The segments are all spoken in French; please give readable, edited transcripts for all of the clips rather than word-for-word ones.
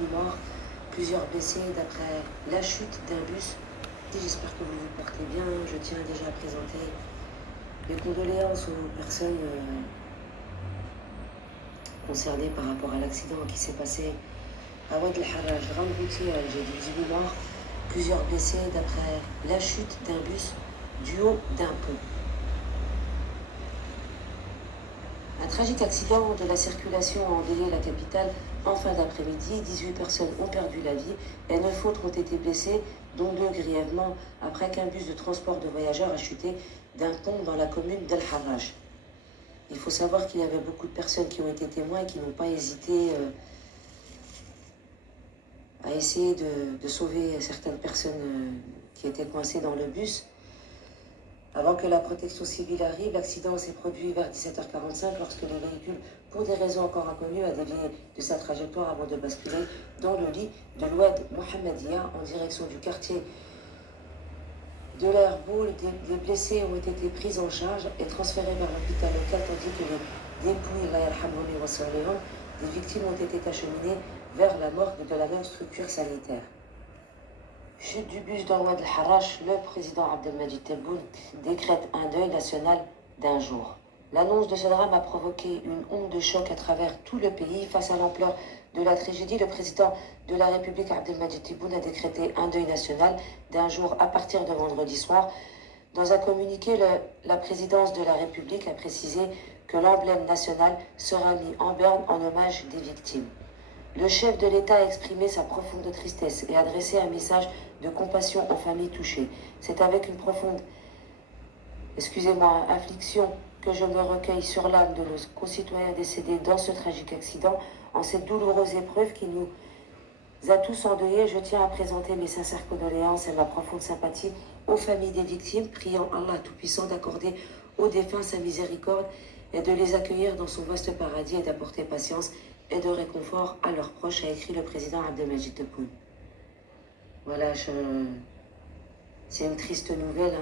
18 morts, plusieurs blessés d'après la chute d'un bus. J'espère que vous vous portez bien. Je tiens déjà à présenter mes condoléances aux personnes concernées par rapport à l'accident qui s'est passé à Oued El Harraj, grande routière. J'ai 18 morts, plusieurs blessés d'après la chute d'un bus du haut d'un pont. Un tragique accident de la circulation a endeuillé la capitale en fin d'après-midi. 18 personnes ont perdu la vie et 9 autres ont été blessées, dont 2 grièvement, après qu'un bus de transport de voyageurs a chuté d'un pont dans la commune d'El Harraj. Il faut savoir qu'il y avait beaucoup de personnes qui ont été témoins et qui n'ont pas hésité à essayer de sauver certaines personnes qui étaient coincées dans le bus. Avant que la protection civile arrive, l'accident s'est produit vers 17h45 lorsque le véhicule, pour des raisons encore inconnues, a dévié de sa trajectoire avant de basculer dans le lit de l'Oued Mohammedia en direction du quartier de l'Herboul. Les blessés ont été pris en charge et transférés vers l'hôpital local, tandis que les dépouilles des victimes ont été acheminées vers la morgue de la même structure sanitaire. Chute du bus dans Oued El Harraj, le président Abdelmadjid Tebboune décrète un deuil national d'1 jour. L'annonce de ce drame a provoqué une onde de choc à travers tout le pays. Face à l'ampleur de la tragédie, le président de la République Abdelmadjid Tebboune a décrété un deuil national d'1 jour à partir de vendredi soir. Dans un communiqué, la présidence de la République a précisé que l'emblème national sera mis en berne en hommage des victimes. Le chef de l'État a exprimé sa profonde tristesse et adressé un message de compassion aux familles touchées. C'est avec une profonde, affliction que je me recueille sur l'âme de nos concitoyens décédés dans ce tragique accident. En cette douloureuse épreuve qui nous a tous endeuillés, je tiens à présenter mes sincères condoléances et ma profonde sympathie aux familles des victimes, priant Allah Tout-Puissant d'accorder aux défunts sa miséricorde et de les accueillir dans son vaste paradis et d'apporter patience et de réconfort à leurs proches, a écrit le président Abdelmadjid Tebboune. Voilà, c'est une triste nouvelle,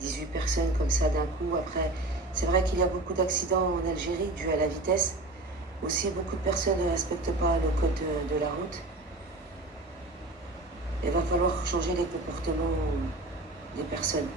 18 personnes comme ça d'un coup. Après, c'est vrai qu'il y a beaucoup d'accidents en Algérie dus à la vitesse. Aussi, beaucoup de personnes ne respectent pas le code de la route. Il va falloir changer les comportements des personnes.